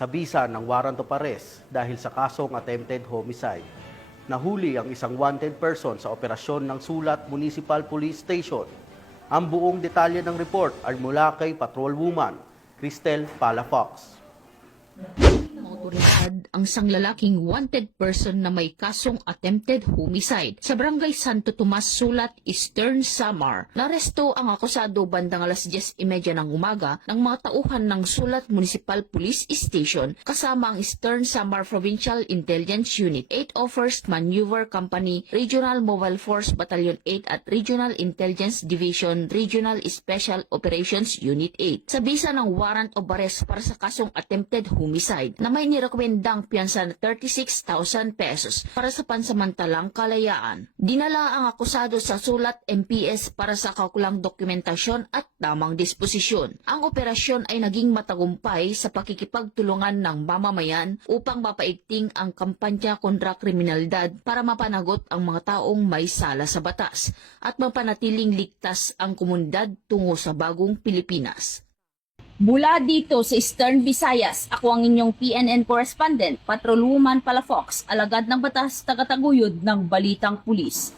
sa bisa ng warrant of arrest dahil sa kasong attempted homicide. Nahuli ang isang wanted person sa operasyon ng Sulat Municipal Police Station. Ang buong detalye ng report ay mula kay Patrolwoman Cristel Palafox. Otoridad ang isang lalaking wanted person na may kasong attempted homicide sa Barangay Santo Tomas, Sulat, Eastern Samar. Naresto ang akusado bandang alas 10:30 ng umaga ng mga tauhan ng Sulat Municipal Police Station kasama ang Eastern Samar Provincial Intelligence Unit, 8 First Maneuver Company, Regional Mobile Force Battalion 8 at Regional Intelligence Division, Regional Special Operations Unit 8 sa bisa ng warrant of arrest para sa kasong attempted homicide na may nirekomendang piyansa na 36,000 pesos para sa pansamantalang kalayaan. Dinala ang akusado sa Sulat MPS para sa kaukulang dokumentasyon at tamang disposisyon. Ang operasyon ay naging matagumpay sa pakikipagtulungan ng mamamayan upang mapaigting ang kampanya kontra kriminalidad para mapanagot ang mga taong may sala sa batas at mapanatiling ligtas ang komunidad tungo sa bagong Pilipinas. Mula dito sa Eastern Visayas, ako ang inyong PNN correspondent, Patrolwoman Palafox, alagad ng batas, tagataguyod ng Balitang Pulis.